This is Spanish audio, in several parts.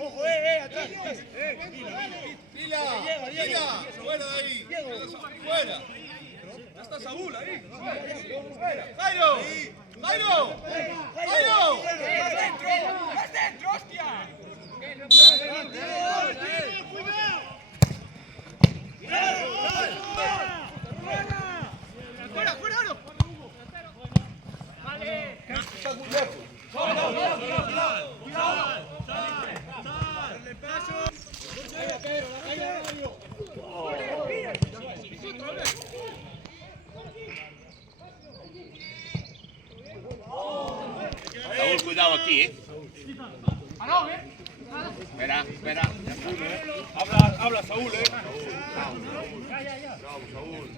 Ojo, atrás. Lila, fuera de ahí. Fuera. Ya está Saúl ahí. Fuera. Jairo. ¡Más dentro, hostia! ¡Fuera, Aro! Vale. Estás muy lejos. Saúl, cuidado aquí, Espera. Habla Saúl, Bravo, Saúl.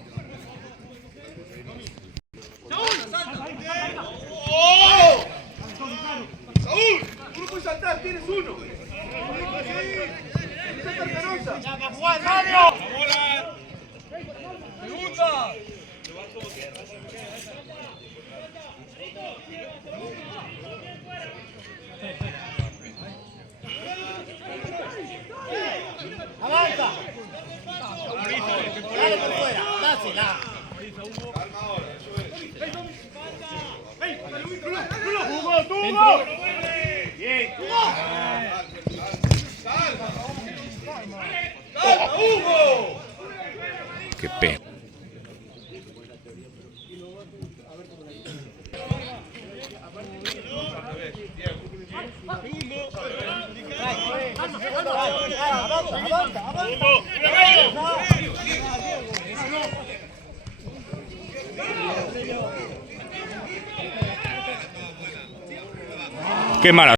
¡Oh! Saúl, tú no puedes saltar, tienes uno. ¡Está Canosa! ¡Ya va a jugar, Mario! ¡Segunda! ¡Avanza! Dale por fuera, dásela. Calma ahora, eso es. ¡Tugo! Bien. ¡Calma, Hugo! Qué pena. Qué mala.